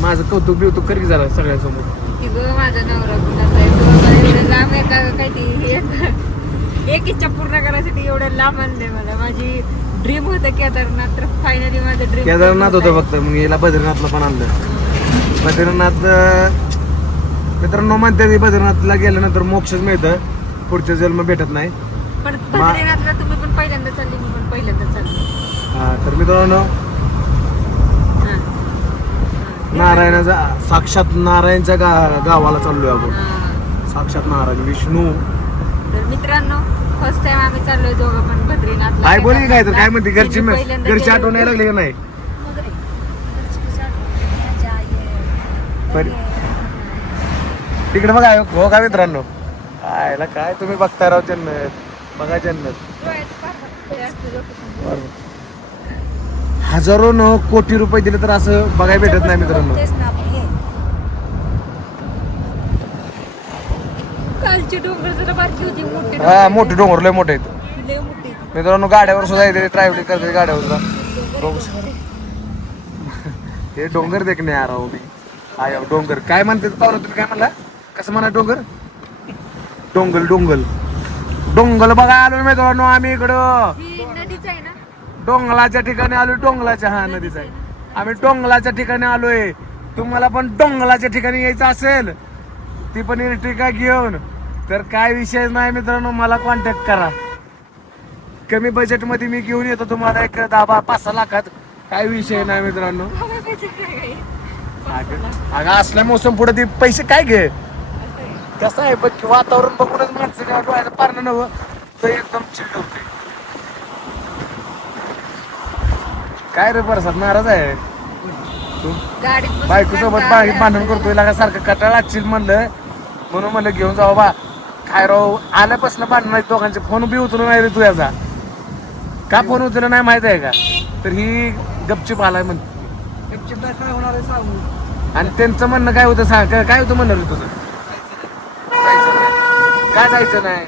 माझं कौतुक बिवतुक कर जरा सगळ्यांसमोर. की गं माझा नवरा कुणाचा आहे. तो लांब आहे का काय ते हे येतं. एक इच्छा पूर्ण करायसाठी एवढं लांब आणलंय मला. माझी ड्रीम होतं केदारनाथ. तर फायनली माझं ड्रीम केदारनाथ होतं फक्त. मग याला बद्रीनाथला पण आणलं. बद्रीनाथ अं, मित्रांनो म्हणते बद्रीनाथला गेल्यानंतर मोक्षच मिळतं. पुढचं जन्म भेटत नाही. पण बद्रीनाथला तुम्ही पण पहिल्यांदा चालली मी पण पहिल्यांदा चालली. हा, तर मित्रांनो. नारायणाचा साक्षात नारायणच्या गा गावाला चाललोय आपण. हा. साक्षात नारायण विष्णू. तर मित्रांनो फर्स्ट टाइम आम्ही चाललोय दोघं पण बद्रीनाथला. काय बोली काय तर? काय म्हणते? घरची मी पहिल्यांदा घरची आठवण यायला लागली का नाही? तिकडे बघा हो का मित्रांनो? आयला काय तुम्ही बघताय राव जन्नत? बघा जन्नत. हजारो न कोटी रुपये दिले तर असं बघायला भेटत नाही मित्रांनो. कालची डोंगर जरा बारकी होती मोठी हा मोठे डोंगर लय मोठे आहेत. लय मोठी मित्रांनो गाड्यावर सुद्धा येते ट्रॅव्हलिंग करते गाड्यावर सुद्धा. डोंगर हे डोंगर देखणे यार अहो मी. आय डोंगर. काय म्हणते तुम्ही काय म्हणला? कसं म्हणा डोंगर? Dongle dongle. डोंगल बघा आलो मित्रांनो आम्ही इकडं. ही डोंगलाच्या ठिकाणी आलोय डोंगलाच्या हा नदीचा आम्ही डोंगलाच्या ठिकाणी आलोय. तुम्हाला पण डोंगलाच्या ठिकाणी यायचं असेल ती पण इर्टिका घेऊन. तर काय विषय नाही मित्रांनो मला कॉन्टॅक्ट करा. कमी बजेटमध्ये मी घेऊन येतो तुम्हाला एक दहा पाच सहा लाखात. काय विषय नाही मित्रांनो. अगं असल्या मोसम पुढे ते पैसे काय घे? कसं आहे बघ वातावरण बघूनच माणसं पारणं नवं. तर एकदम चिल्ड होते काय रे परसाद नाराज आहे. तू गाडीत सोबत कंटाळा आला. भांडण करतोय लागा सारखं कटाळा लागशील म्हणलं. म्हणून म्हणलं घेऊन जाऊ बा. काय राव आल्यापासून भांडण नाही दोघांचे. फोन बी उचलू नाही रे तू याचा. का फोन उचलला नाही माहीत आहे का? तर ही गपचिप आलाय म्हणते आणि त्यांचं म्हणणं काय होतं सांग काय- काय होतं म्हणणं रे तुझं? जायचं नाही. का जायचं नाही?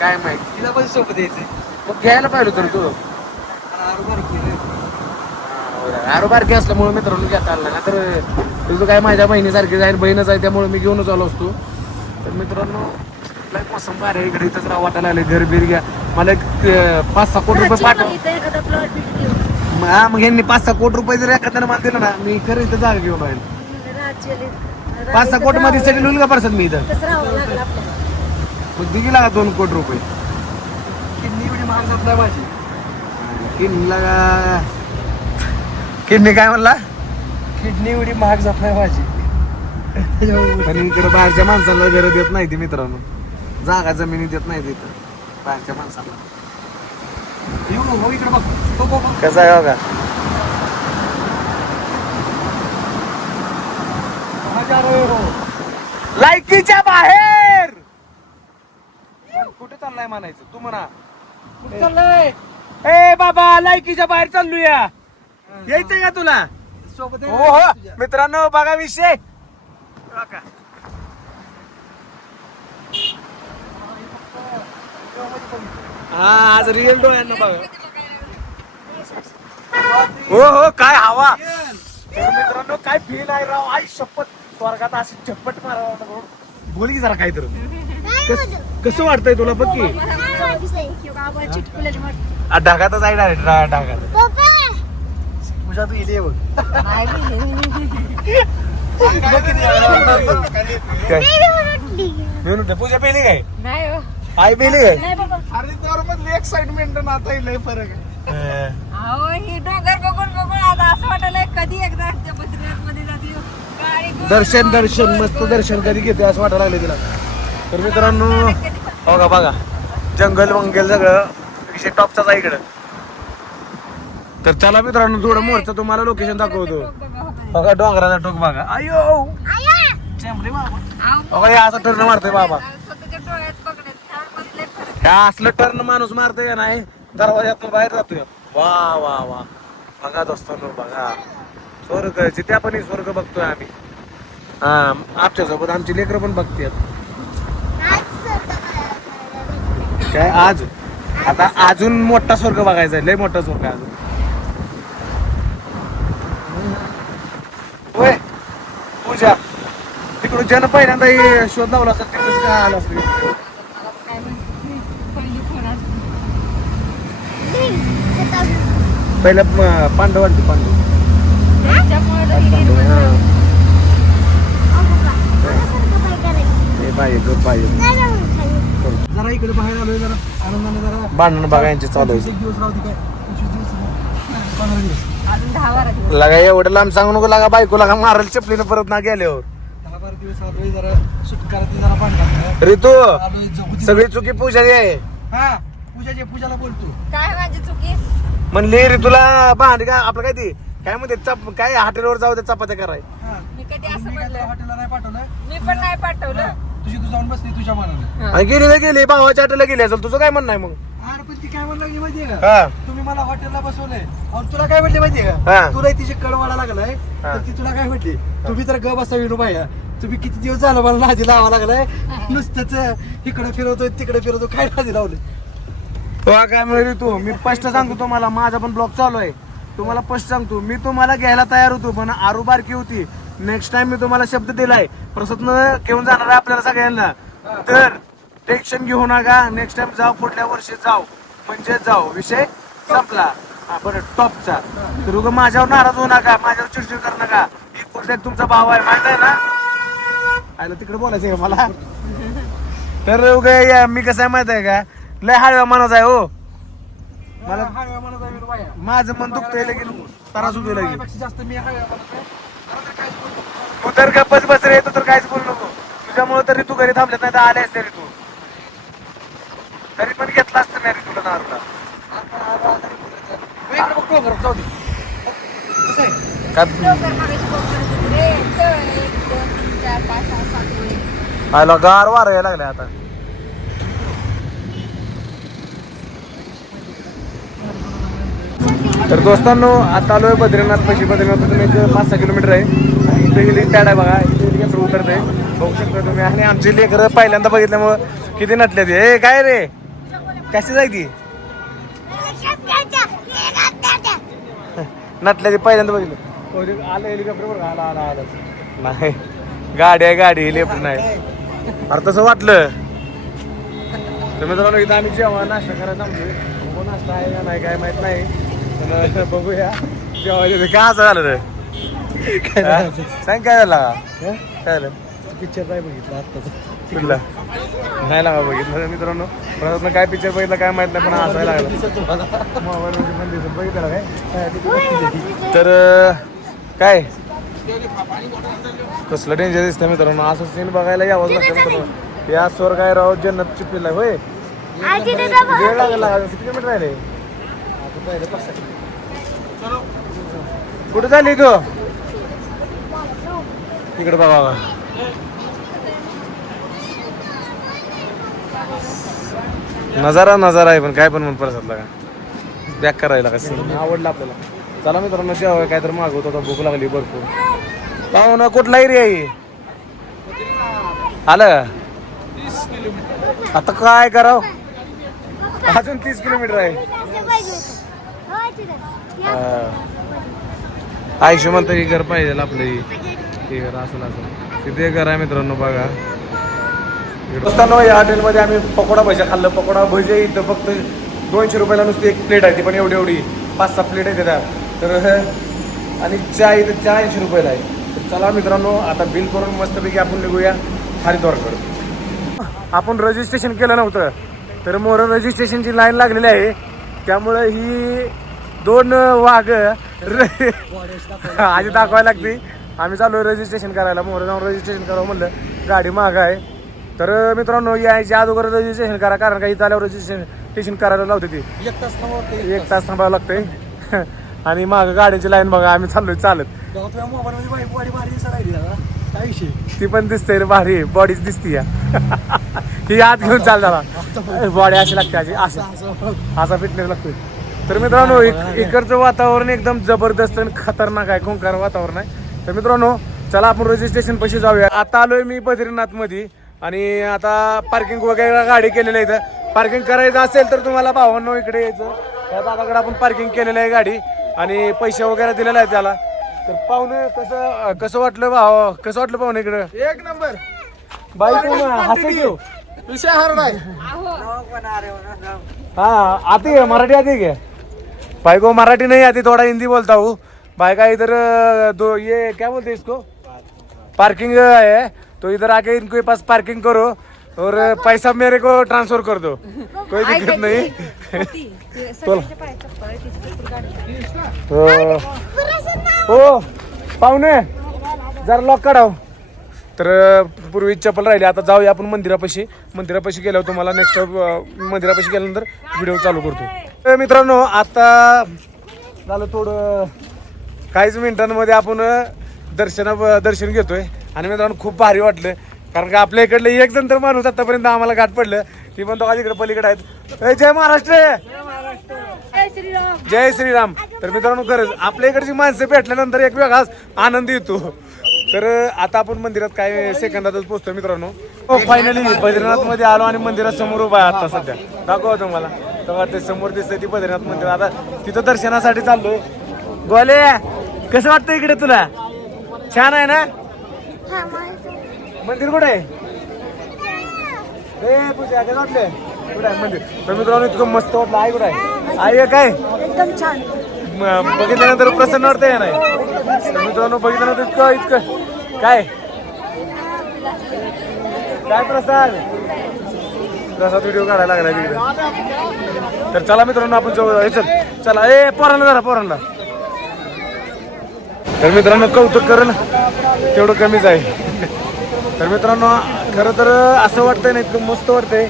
काय माहिती. तिला पण सोबत यायचंय. मग घ्यायला पाहिजे होतं रे तू. आरोबारकी असल्यामुळे मित्रांनो घेता आला ना तर तुझं काय माझ्या बहिणीसारखी जाईल बहीणच आहे त्यामुळे मी घेऊनच आलो असतो. तर मित्रांनो लय मोसम भारी आहे इकडे. इथंच राव वाटायला आले घर बीर घ्या. मला एक अं, पाच सहा कोटी रुपये पाठव. एखादा प्लॉट मग हा, मग यांनी पाच सहा कोटी रुपये जर एखाद्याने मला दिलं ना मी खरं इथं जागा घेऊन राहील. पाच सहा कोटी मध्ये सेटल होईल का परसत मी इथं. राहावं लागलं आपल्याला. मग दिली लागा दोन कोटी रुपये. किडनी एवढी महाग जात नाही माझी. किडनी लागा किडनी काय म्हणला? किडनी एवढी महाग जात नाही माझी. पण इकडे बाहेरच्या माणसाला घर देत नाही ती मित्रांनो. जागा जमिनी देत नाही तिथं बाहेरच्या माणसाला. येऊ हो इकडे बघ. तो. कसं आहे बघा. हो. लायकीच्या बाहेर! कुठे चाललाय म्हणायचं? तू म्हणा. कुठं चाललंय? ए बाबा लायकीच्या बाहेर चाललूया यायचंय का तुला सोबत हो हो. मित्रांनो बघा विषय बघा. हा आज रिअल डोळ्यांना बघा हो हो काय हवा तर मित्रांनो काय फील आहे राव आई शपथ स्वर्गात अशी झप्पट मारा बोल की जरा काय तर कस- वाटतंय तुला बघ की ढगातच आहे डायरेक्ट ढगात. पूजा तू इथे बघ. पूजा पेली काय? नाही हो. आई पेली काय? अरे तर मधली एक्साइटमेंट ना आता लय फरक आहे. अहो ही डोंगर बघून बघून आता असं वाटायला कधी एकदा त्या बद्रीनाथमध्ये जाते हो. दर्शन दर्शन मस्त दर्शन कधी घेते असं वाटायला लागलं तिला. तर मित्रांनो बघा बघा. जंगल वंगल सगळं. विषय टॉपचाच आहे इकडं. तर चला मित्रांनो थोडं मोरचं तुम्हाला लोकेशन दाखवतो. बघा हो डोंगराचा टोक बघा. अयो! चेंबरे बघा हे असं टर्न मारतोय बाबा. ह्या असलं टर्न माणूस मारतोय का नाही? दरवाज्यातून बाहेर जातोय. वा वा वा. बघा दोस्तांनो बघा. स्वर्ग जिथे आपण स्वर्ग बघतोय आम्ही. हा आमच्यासोबत आमची लेकरं पण बघतात. काय? आज? आता अजून मोठा स्वर्ग बघायचा लय मोठा स्वर्ग अजून. होय. पूजा. तिकडून जन पहिल्यांदा शोध लावला असत तिकडून काय आलं असतं पहिलं पांडवांचे पांडव. पाहिजे पाहिजे जरा इकडे बाहेर आलोय जरा. आनंदाने जरा भांडण बघा यांचे चालू पंचवीस एक दिवस राहू दे काय. पंचवीस दिवस नाही, पंधरा दिवस. अजून दहा बारा दिवस. लगा एवढं लांब सांगू नको लागा बायको लागा मारायला चपलीनं परत ना गेल्यावर. दहा बारा दिवस आलोय जरा. सुट करायची जरा भांडण आलोय झोपू सगळी चुकी पूजाची आहे. हा पूजाचे पूजाला बोलतो. काय माझी चुकी? म्हणली ऋतूला भांडी का आपलं काय ती? काय म्हणते चप काय हॉटेलवर जाऊ दे चपात्या कराय. हा. मी कधी असं मी काय तुला म्हणलं? हॉटेलला नाही पाठवलं? मी पण नाही पाठवलं. तुझी तू जाऊन बसली तुझ्या मनाने. हा. आणि गेली तर गेली. भावाच्या हॉटेलला गेली असेल तुझं काय म्हणणं आहे मग? अरे पण ती काय म्हणलं लागली माहितीये का? हा. तुम्ही मला हॉटेलला बसवलंय. आणि तुला काय म्हटले माहितीये हा. का? तुला तिचे कळवायला लागलाय. हा. तर ती तुला काय म्हटली? तुम्ही तर ग बसा विनू बाया तुम्ही किती दिवस झालं मला नादी लावा लागलाय? नुसतंच इकडे फिरवतोय तिकडे फिरवतो काय नादी लावले? तो काय म्हणली तू? मी स्पष्ट सांगतो तुम्हाला माझा पण ब्लॉग चालू आहे. तुम्हाला स्पष्ट सांगतो मी तुम्हाला घ्यायला तयार होतो पण आरू बारकी होती. नेक्स्ट टाइम मी तुम्हाला शब्द दिलाय प्रसन्न घेऊन जाणार आहे आपल्याला सगळ्यांना. तर टेन्शन घेऊ नका. नेक्स्ट टाइम जाऊ पुढल्या वर्षी जाऊ. म्हणजे जाऊ. विषय संपला. हा बरं टॉपचा तर उगा माझ्यावर नाराज होऊ नका. माझ्यावर चिडचिड करू नका. ही कुठे तुमचा भाव आहे माहीत आहे ना? आयला तिकडे बोलायचं का मला? तर उगा या- मी कसं आहे माहीत आहे का? लय हळव्या मनाचा आहे हो. मला माझं मन दुखतंय लगेच त्रास होतोय लगेच जास्त मी हळव्या म्हणत आहे मला तर काहीच बोलू नको. तू तर गप्पच बस रे तू तर काहीच बोलू नको. तुझ्यामुळे तरी तू घरी थांबलेत नाही तर आले असते रे तू. तरी पण घेतला असतं नाही रे तुला नारूला काय. आयला गार वार यायला लागले आता. तर दोस्तांनो आता आलोय बद्रीनाथ पशी. बद्रीनाथपासून एक पाच सहा किलोमीटर आहे. आणि इथं गेली टॅड आहे बघा. इथे हेलिकॉप्टर उतरते. बघू शकता तुम्ही. आणि आमची लेकरं पहिल्यांदा बघितल्यामुळं किती नटले ते ए काय रे? कशी जाय ती? नटल्या ती पहिल्यांदा बघितलं. आलं हेलिकॉप्टर आला आला आला. नाही. गाडी आहे गाडी. हेलिकॉप्टर नाही. अरे तसं वाटलं. तर मित्रांनो इथं आम्ही जेव्हा नाश्ता करायला थांबलोय. बघू नाश्ता आहे का नाही काय माहीत नाही. पण बघूया. काय असं झालं रे? हा? सांग काय झालं? काय झालं? पिक्चर नाही बघितला आत्ताच कुठला? नाही लागा बघितलं तर मित्रांनो. परत काय पिक्चर बघितलं काय माहीत नाही पण हसायला लागलं. पण काय तर काय? कसलं डेंजर दिसतं मित्रांनो. असं सीन बघायला यावं लागतं मित्रांनो. या स्वर्ग आहे राव जन्नत चिपीला होय? वेळ लागला? किती किलोमीटर राहिले कुठे चालली तू? इकडे बघा बघा. नजारा नजारा आहे पण काय पण म्हण परसातला का? बॅक करायला का सीन आवडलं आपल्याला. चला मित्रांनो जेव्हा काय तर मागवतो आता भूक लागली भरपूर. पाहून कुठला एरिया आहे? आलं? आता काय कराव? अजून तीस किलोमीटर आहे. आयुष्य म्हणतं की घर पाहिजे आपलं हे. हे घर असं असं तिथे घर आहे मित्रांनो बघा. दोस्तांनो या हॉटेलमध्ये आम्ही पकोडा भजी खाल्लं. पकोडा भजी इथं फक्त दोनशे रुपयाला नुसती एक प्लेट आहे ती पण एवढी एवढी पाच सहा प्लेट आहे त्यात तर आणि चहा इथं चहा ऐंशी रुपयाला आहे. तर चला मित्रांनो आता बिल करून मस्तपैकी आपण निघूया हरिद्वारकडे. आपण रजिस्ट्रेशन केलं नव्हतं. तर मोर रजिस्ट्रेशनची लाईन लागलेली आहे. त्यामुळं ही दोन वाघ आधी दाखवायला लागते आम्ही चालू रजिस्ट्रेशन करायला. मोर जाऊन रजिस्ट्रेशन करावं म्हणलं. गाडी महाग आहे. तर मित्रांनो यायच्या अगोदर रजिस्ट्रेशन करा. कारण का इथं आल्यावर रजिस्ट्रेशन करायला लावते ती. एक तास थांबवते एक तास. थांबावं लागतंय. आणि माग गाडीची लाईन बघा. आम्ही चाललोय चालत. ती पण दिसते रे भारी. बॉडीच दिसती या ही आत घेऊन चाल जरा. बॉडी अशी लागते अशी असं. असं फिटनेस लागतोय. तर मित्रांनो इक- इकडचं वातावरण एकदम जबरदस्त आणि खतरनाक आहे खूंकार वातावरण आहे. तर मित्रांनो चला आपण रजिस्ट्रेशन पैसे जाऊया. आता आलोय मी बद्रीनाथमध्ये आणि आता पार्किंग वगैरे गाडी केलेली आहे इथं. पार्किंग करायचं असेल तर तुम्हाला भावांनो इकडे यायचं. त्या दादाकडे आपण पार्किंग केलेलं आहे गाडी आणि पैसे वगैरे दिलेले आहेत त्याला. तर पाहुणे कसं कसं वाटलं भाव? कसं वाटलं पाहुणे इकडं? एक नंबर. बाई तू हसे घेऊ विषय हरलाय हाँ आती है मराठी आती है क्या भाई को मराठी नहीं आती थोड़ा हिंदी बोलता हूँ. भाई का इधर दो ये क्या बोलते हैं इसको? पार्किंग है तो इधर आके इनके पास पार्किंग करो और पैसा मेरे को ट्रांसफर कर दो. कोई दिक्कत नहीं. सगळ्यांच्या पायात चप्पल आहे, तिची चप्पल काढून. तो हो. पाहुणे जरा लॉक काढाव. तर पूर्वी चप्पल राहिली आता जाऊया आपण मंदिरापाशी. मंदिरापाशी गेल्यावर तुम्हाला नेक्स्ट मंदिरापाशी गेल्यानंतर व्हिडिओ चालू करतो. तर मित्रांनो आता झालं थोडं काहीच मिनिटांमध्ये आपण अ, दर्शना दर्शन घेतोय. आणि मित्रांनो खूप भारी वाटलं. कारण का आपल्या इकडलं एक जण तर माणूस आतापर्यंत आम्हाला गाठ पडलं. ती पण तो इकडे पलीकडे आहेत. जय महाराष्ट्र! जय श्रीराम. तर मित्रांनो खरंच आपल्या इकडची माणसं भेटल्यानंतर एक वेगळाच आनंद येतो. तर आता आपण मंदिरात काय सेकंदातच पोहोचतो मित्रांनो. हो फायनली बद्रीनाथमध्ये आलो आणि मंदिरात समोर उभा आहे आता सध्या. दाखवा तुम्हाला. तेव्हा ते समोर दिसतंय ती बद्रीनाथ मंदिर. आता तिथं दर्शनासाठी चाललोय. गोले कसं वाटतं इकडे तुला? छान आहे ना? मंदिर कुठे आहे? ए पूजा कसं वाटलं कुठे आहे मंदिर? तर मित्रांनो इतकं मस्त वाटलं. आहे कुठे आहे? आई आहे? काय एकदम छान. म- बघितल्यानंतर प्रसन्न वाटतं या नाही? मित्रांनो बघितल्यानंतर इतकं इतकं. काय? काय प्रसाद? प्रसाद व्हिडिओ काढायला लागला तिकडे. तर चला मित्रांनो आपण जवळ चल चला. ए पोरांना जरा पोरांना. तर मित्रांनो कौतुक करेल तेवढं कमीच आहे. तर मित्रांनो खरं तर असं वाटतंय ना इतकं मस्त वाटतंय.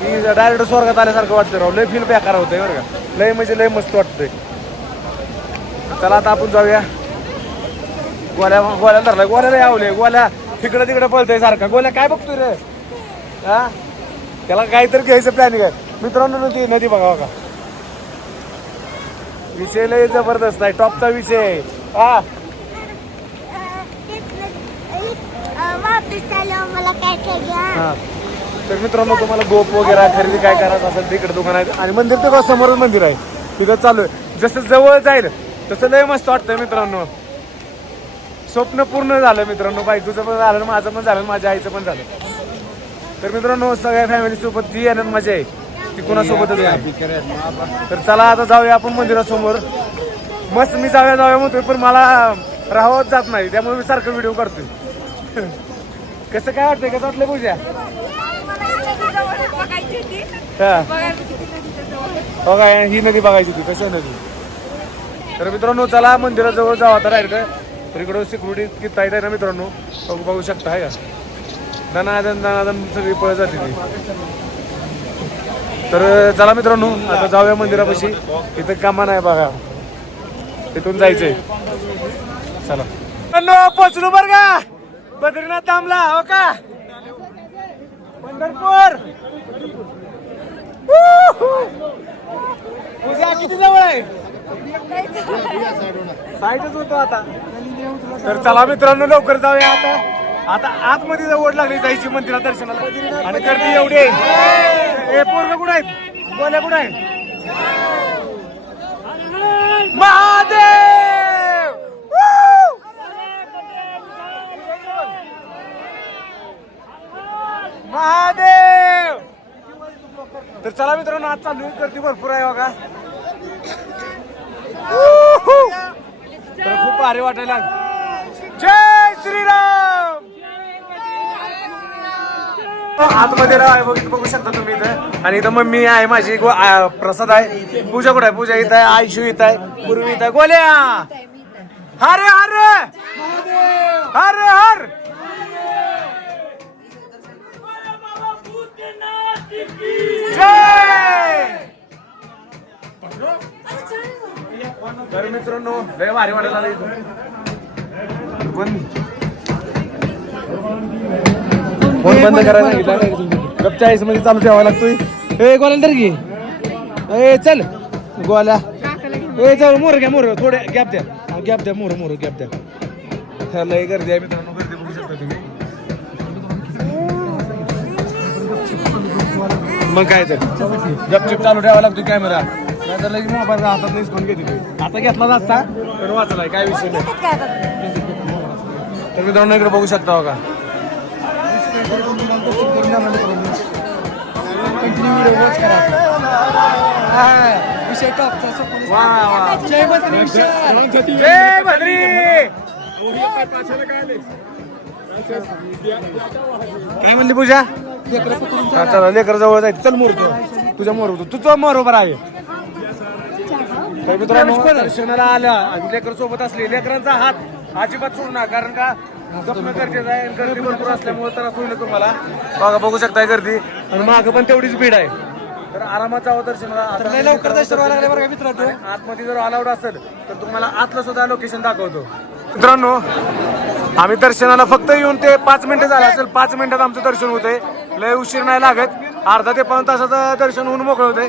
की डायरेक्ट स्वर्गात आल्यासारखं वाटतं राव. लय फील बेकार होतंय बरं का. लय म्हणजे लय मस्त वाटतंय. चला आता आपण जाऊया. गोल्या गोल्याला धरलाय. गोल्याला यावले गोल्या तिकडं तिकडं पळतोय सारखा. गोल्या काय बघतोय रे? हा? त्याला काहीतरी घ्यायचं प्लॅनिंग आहे. मित्रांनो नदी नदी बघा बघा. विषय लय जबरदस्त आहे. टॉपचा विषय आहे. हा? तर मित्रांनो तुम्हाला गोप वगैरे खरेदी काय करायचं असेल तिकडे दुकान आहे. आणि मंदिर तर समोरच मंदिर आहे. तिथं चालू आहे. जसं जवळ जाईल तसं लय मस्त वाटतंय मित्रांनो. स्वप्न पूर्ण झालं मित्रांनो. बायकोचं पण झालं माझं पण झालं माझ्या आईचं पण झालं. तर मित्रांनो सगळ्या फॅमिलीसोबत जी आनंद मजा आहे ती कोणासोबतच आहे तर चला आता जाऊया आपण मंदिरासमोर. मस्त मी जाऊया जाऊया म्हणतोय पण मला राहावत जात नाही त्यामुळे मी सारखं व्हिडिओ करतोय कसं काय वाटतंय? कसं वाटलं पूजा? हा. बघा ही नदी बघायची होती कशी आहे नदी? तर मित्रांनो चला मंदिराजवळ जाऊ आता डायरेक्ट तर इकडं सिक्युरिटी किती टाईट आहे ना मित्रांनो? बघू बघू शकता आहे का? दनादन दनादन सगळी पळ जाते ती. तर चला मित्रांनो आता जाऊया मंदिरापाशी. इथं कामा नाही बघा. तिथून जायचंय. चला. मित्रांनो, पोचलो बर का? बद्रीनाथ थांबला हो का? पंढरपूर. पूजा किती जवळ आहे? साईडच होतो आता. तर चला मित्रांनो लवकर जाऊया आता. आता आतमध्ये ओढ लागली जायची मंदिरात दर्शनाला. आणि गर्दी एवढी आहे. हे पूर्ण कुठं आहेत? बोल्या कुठं आहेत? महादेव! महादेव! तर चला मित्रांनो आज चालू गर्दी भरपूर आहे बघा. तर खूप भारी वाटायला. जय श्रीराम! आतमध्ये राह बघ- बघू शकता तुम्ही इथं. आणि इथं मम्मी आहे माझी गो- आ, प्रसाद आहे. पूजा कुठे आहे? पूजा इथं आहे आयुष्य इथं आहे पूर्वी इथं आहे. गोल्या! हर हर! हर हर! जय! तर मित्रांनो लय भारी वाटायला लागलं. पण फोन बंद करायला सांगितलं गप चाळीसमध्ये चालू ठेवावा लागतोय. ए गोला तर घे. ए चल. गोला ए चल मोर घ्या मोर थोडे गॅप द्या. गॅप द्या मोर मोर गॅप द्या. हा, लय गर्दी आहे मित्रांनो. गर्दी बघू शकता तुम्ही. मग काय तर. गपचिप चालू ठेवावा लागतो कॅमेरा तर लगेच मोबाईल हातात निसकून घेते तुम्ही. आता घेतला असता पण वाचलाय काय विषय नाही? तर मित्रांनो इकडे बघू शकता बघा. हा, विषय जय भद्री काय म्हणली पूजा? चला लेकर जवळ जायचं चल मोर तू. तुझ्या मोर होतो तुझं मोर उभा आहे. तर मित्रांनो दर्शनाला आल्या आणि लेकर सोबत असले लेकरांचा हात अजिबात सोडू नका कारण का जपणं गरजेचं आहे आणि गर्दी भरपूर असल्यामुळे त्रास होईल तुम्हाला. बघा बघू शकताय गर्दी. आणि मागं पण तेवढीच भीड आहे. तर आरामात जावं दर्शनाला लवकर दर्शन लागले बरं का मित्रांनो? आतमध्ये जर अलाउड असेल तर तुम्हाला आतलं सुद्धा लोकेशन दाखवतो. मित्रांनो आम्ही दर्शनाला फक्त येऊन ते पाच मिनिटं झालं असेल. पाच मिनिटात आमचं दर्शन होतंय. लय उशीर नाही लागत. अर्धा ते पाऊन तासाचं दर्शन होऊन मोकळं होतंय.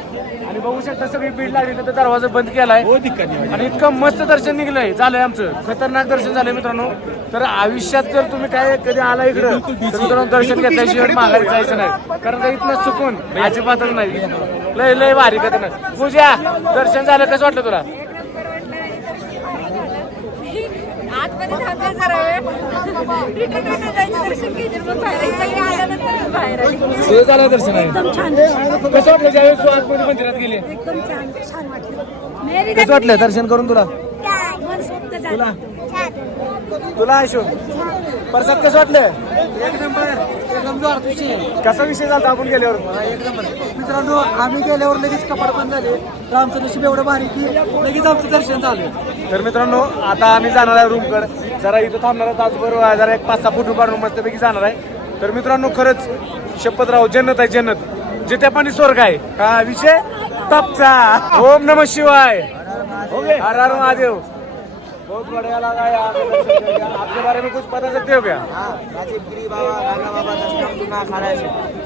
बघू शकता सगळी बीड लागली तर दरवाजा बंद केलाय. आणि इतकं मस्त दर्शन निघलंय झालंय आमचं. खतरनाक दर्शन झालंय मित्रांनो. तर आयुष्यात जर तुम्ही काय कधी आला इकडं तर मित्रांनो दर्शन घेतल्याशिवाय माघारी जायचं नाही. कारण का इथनं चुकून अजिबातच नाही. लय लय भारी खतरनाक पूजा दर्शन झालं कसं वाटलं तुला? आतमध्ये थांबले जरा वेळ रिटर्न रिटर्न जायचं दर्शन घ्यायचं मग बाहेर यायचं. सगळे आल्यानंतर बाहेर. तुझं झालं दर्शन आहे. कसं वाटलं ज्यावेळेस तू आतमध्ये मंदिरात गेले? एकदम छान छान वाटलं. मेरी कसं वाटलं दर्शन करून तुला? मन झालं. छान तुला आयशो प्रसाद कसं वाटलं? एक नंबर एकदम जोरात विषय आहे. कसा विषय झाला आपण गेल्यावर? एक नंबर मित्रांनो आम्ही गेल्यावर लगेच कपाट बंद झाले. तर आमचं नशीब एवढं भारी की लगेच आमचं दर्शन झालं. तर मित्रांनो आता आम्ही जाणार आहे रूमकडे. जरा इथं थांबणार आहे तासभर जरा एक पाच सहा फुट काढून मस्तपैकी जाणार आहे. तर मित्रांनो खरंच शपथराव जन्नत आहे जन्नत. जिथे पण स्वर्ग आहे. हा विषय तपचा. ओम नम शिवाय. हर हर महादेव. बहुत बढ़िया लगा यहाँ। आपके बारे में कुछ बता सकते हो क्या?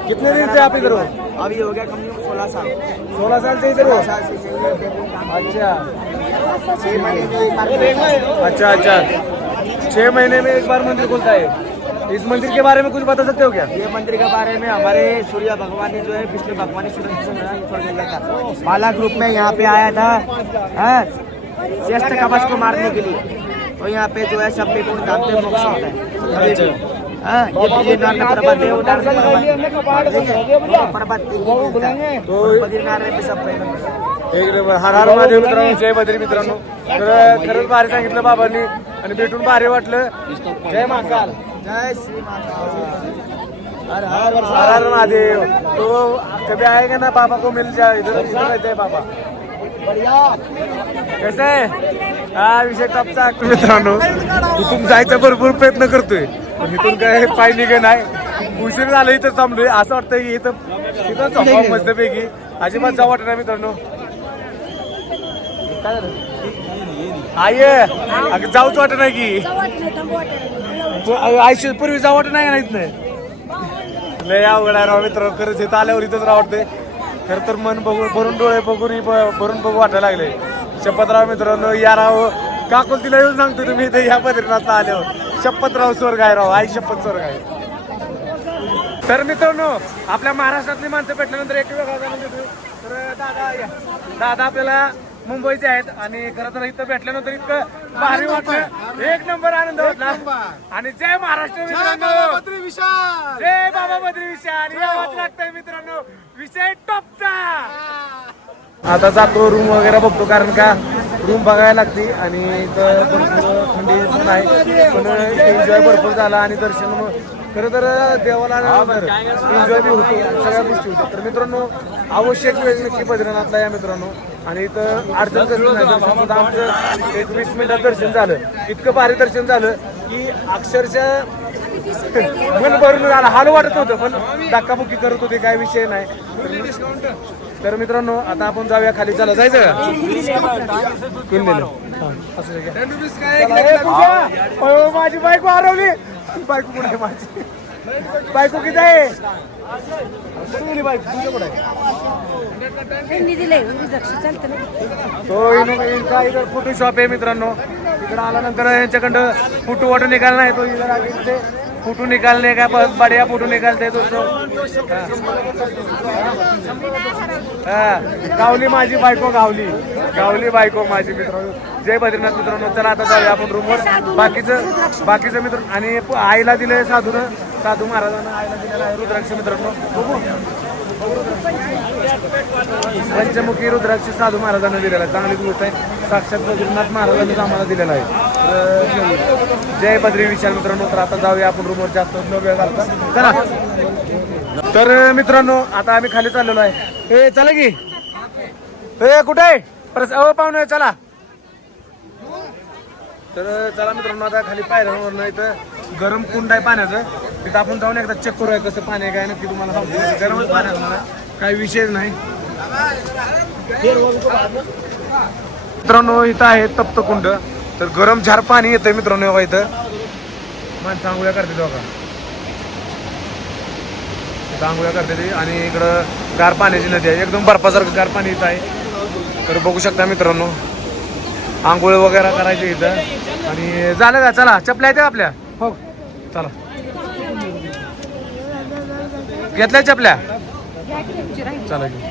कितने दिन से आप इधर हो? अभी हो गया कम से कम सोलह साल। सोलह साल से इधर हो? अच्छा। छह महीने में अच्छा अच्छा। छह महीने में एक बार मंदिर खुलता है। इस मंदिर के बारे में कुछ बता सकते हो क्या? ये मंदिर के बारे में हमारे सूर्य भगवान ने जो है विष्णु भगवान ने सूर्य माला ग्रुप में यहाँ पे आया था। हाँ, श्रेष्ठ कवच को मारने के लिए। तो यहाँ पे जो है सब पे गुण धाम पे मोक्ष होता है। हाँ, ये पर्वत है पर्वत। है है। तो बद्रीनारायण पे सब पे एक हर हर महादेव मित्रांनो जय बद्री मित्रांनो। तर खरंच भारी सांगितलं बाबांनी आणि भेटून भारी वाटलं. जय महाकाल. जय श्री माता हर हर हर हर महादेव. तो कभी आएगा ना बाबा को मिल जाए इधर इधर रहते हैं बाबा. कसं? आहे हा विषय टॉपचा. मित्रांनो इथून जायचा भरपूर प्रयत्न करतोय. पण इथून काय पाय निघे नाही. उशीर झालं इथं थांबलोय. असं वाटतं की इथं इथं झोपावं मस्तपैकी. अजिबात जाऊ वाटत नाही मित्रांनो. काय झालं अगं जाऊच वाटत नाही की. आयुष्य पूर्वी जाऊ वाटत नाही ना इथनं? लय अवघड आहे राव मित्र खरंच इथं आल्यावर इथंच रावडते खरं तर मन बघून भरून डोळे बघून भरून बघू वाटायला लागले. शपथराव मित्रांनो या राव काकुल तिला येऊन सांगतो तुम्ही इथे या बद्रीनाथला आल्यावर. शपथराव स्वर्ग आहे राव आई शपथ स्वर्ग आहे. तर मित्रांनो आपल्या महाराष्ट्रातली माणसं भेटल्यानंतर एक वेगळा तर दादा दादा आपल्याला मुंबईचे आहेत आणि खरं तर इथं भेटल्यानंतर इतकं भारी वाटलं. एक नंबर आनंद वाटला. आणि जय महाराष्ट्र मित्रांनो. जय बाबा बद्री विशाल. यावंच लागतंय मित्रांनो विषय टॉपचा. आता जातो रूम वगैरे बघतो कारण का रूम बघायला लागते आणि इथं भरपूर थंडी पण आहे. पण एन्जॉय भरपूर झाला आणि दर्शन खरं तर देवाला एन्जॉय बी होतो आणि सगळ्या गोष्टी होतात. तर मित्रांनो आवश्यक वेळ नक्की बद्रीनाथला या मित्रांनो. आणि इथं अडचण कसं नाही दर्शन सुद्धा आमचं एक वीस मिनिटात दर्शन झालं. इतकं भारी दर्शन झालं की अक्षरशः मन भरून झालं हाल वाटत होतं पण धक्काबुक्की करत होते काय विषय नाही. तर मित्रांनो आता आपण जाऊया खाली. चला जायचं का? माझी बायको हरवली. बायको कुठे माझी? बायको किती आहे? कुठे गेली बायको तुझ्या कुठे आहे? त्यांनी दिलंय रिझर्श चालतं ना. तो इनो- इनका इधर फोटो शॉप आहे मित्रांनो? इकडं आल्यानंतर यांच्याकडं फोटो वोटो निकालना है तो इधर आगे फोटो निकालने का बहुत बढ़िया फोटो निकालते हैं. दोस्तों. गावली माझी बायको गावली. गावली बायको माझी मित्रांनो. जय बद्रीनाथ मित्रांनो. चला आता जाऊया आपण रूमवर बाकीचं बाकीचं मित्र आणि आईला दिलंय साधून. साधू महाराजांना आईला दिलेलं आहे रुद्राक्ष मित्रांनो. पंचमुखी रुद्राक्ष साधू महाराजांना दिलेला आहे. चांगली गोष्ट आहे. साक्षात बद्रीनाथ महाराजांनीच आम्हाला दिलेला आहे. जय बद्री विशाल मित्रांनो. तर आता जाऊया आपण रूमवर जास्त न वेळ घालता. चला. तर मित्रांनो आता आम्ही खाली चाललेलो आहे. ए चला की. ए कुठे आहे? परत अहो पाहुणे चला. तर चला मित्रांनो आता खाली पायऱ्यांवरनं इथं गरम कुंड आहे पाण्याचं. तिथं आपण जाऊन एकदा चेक करूया कसं पाणी आहे काय नक्की तुम्हाला सांगतो. म्हणजे गरमच पाण्याचं मला काही विषयच नाही. मित्रांनो इथं आहे तप्त कुंड तर गरम झार पाणी येतंय मित्रांनो बघा इथं. माणसं आंघोळ्या करते बघा. इथं आंघोळ्या करते ते. आणि इकडं गार पाण्याची नदी आहे. एकदम बर्फासारखं गार पाणी इथं आहे. तर बघू शकता मित्रांनो. आंघोळ वगैरे करायचे इथं. आणि झालं का? चला चपल्या येते आपल्या? हो. चला. घेतल्या चपल्या चला घेऊ